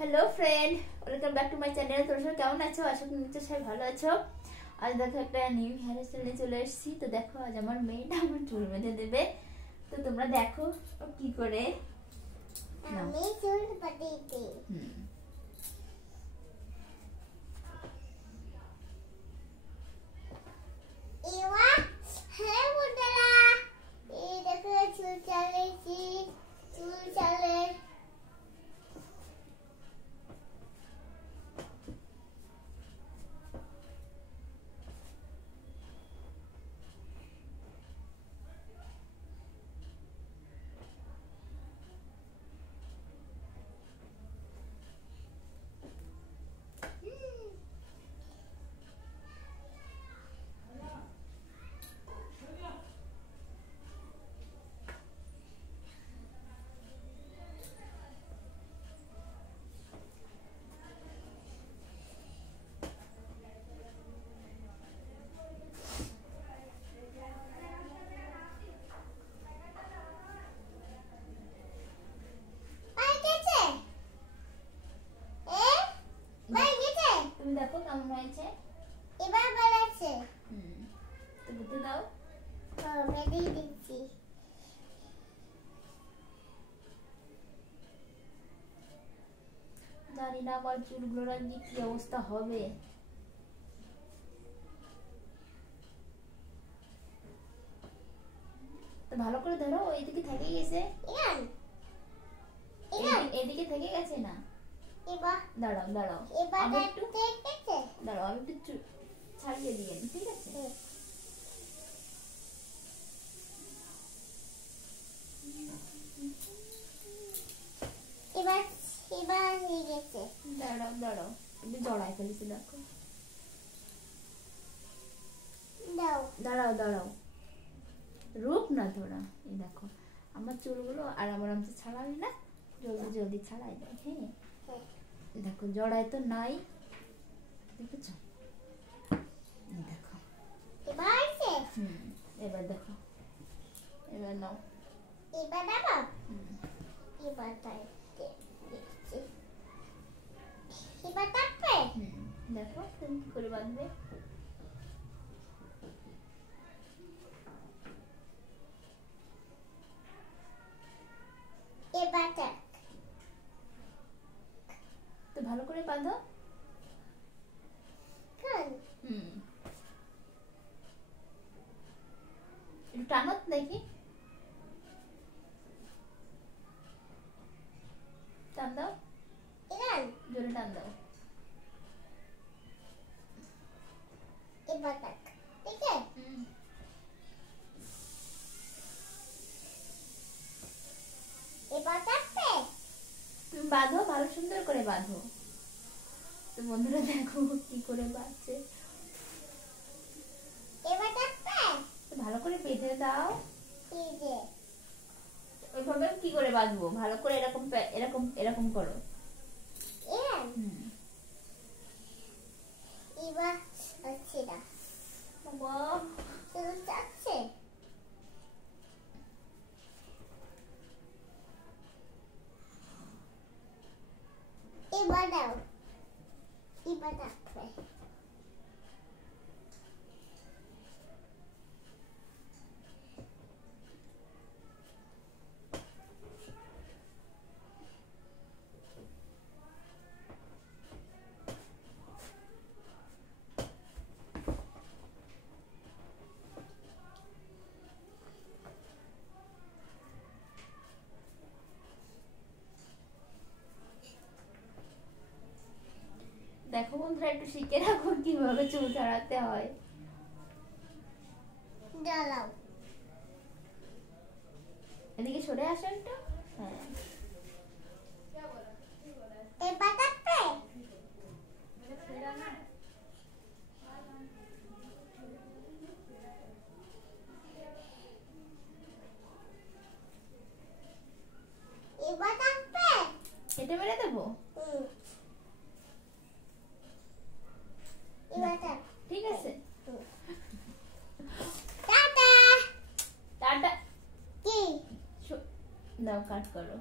Hello friend, welcome back to my channel. তোমরা সবাই কেমন আছো? আশা করি নিশ্চয়ই সবাই ভালো আছো। আজ দেখো একটা নিউ হেয়ার স্টাইলে চলে এসেছি। তো দেখো আজ আমার মেয়েটা আমার চুল বেঁধে দেবে। তো তোমরা দেখো ও কি করে। আমি চুল বেঁধে দিই। এওয়া হ্যাঁ বন্ধুরা, এই দেখো চুল চালিয়েছি, চুল চালে তুমি দেখো কেমন হয়েছে। এবার বলেছে তো বেঁধে দাও। বেঁধে দিচ্ছি। জানি না আমার চুলগুলোর আজকে কি অবস্থা হবে। তো ভালো করে ধরো, এইদিকে থেকে গেছে, এদিকে থেকে গেছে না। এবার দাঁড়াও দাঁড়াও, এবার আমি একটু দেখতে দাঁড়াও, আমি একটু ছাড়িয়ে দিয়ে নি, ঠিক আছে? এবার এবার হয়ে গেছে। দাঁড়াও দাঁড়াও, একটু জড়াই ফেলেছি, দেখো। দাও দাঁড়াও দাঁড়াও, রূপ না তোরা। এই দেখো আমার চুলগুলো আরামসে ছাড়াবি না, জলদি জলদি ছাড়াই দাও। হ্যাঁ দেখো জড়াই তো নাই, দেখেছো? এই দেখো এবার আছে। এবার দেখো, এবার নাও। এবার দাও। এবার তাই দেখছি। এবার তাপে দেখো তুমি কি করে বাঁধবে। এবার দেখ। তো ভালো করে বাঁধো। একটু টানো দেখি, টান দাও, জোরে টান দাও। এবার দেখ, ঠিক আছে? এবার তাপে তুমি বাঁধো, ভালো সুন্দর করে বাঁধো। তো বন্ধুরা দেখো কি করে বাঁধছে। এবার তাপে ভালো করে বেঁধে দাও। এই যে ওইভাবে কি করে বাঁধবো? ভালো করে এরকম এরকম এরকম করো। এবার হচ্ছে না, চুল চাচ্ছে। এবার দাও, এবার তাপে দেখো বন্ধুরা, একটু শিখে রাখো কিভাবে চুল ছাড়াতে হয়। জ্বালাও। এদিকে সরে আসো একটু। হ্যাঁ এবার তাপে এবার তাপে এটা মেরে দেবো। এবার তাপ। ঠিক আছে, টাটা। টাটা। কি দাও, কাট করো।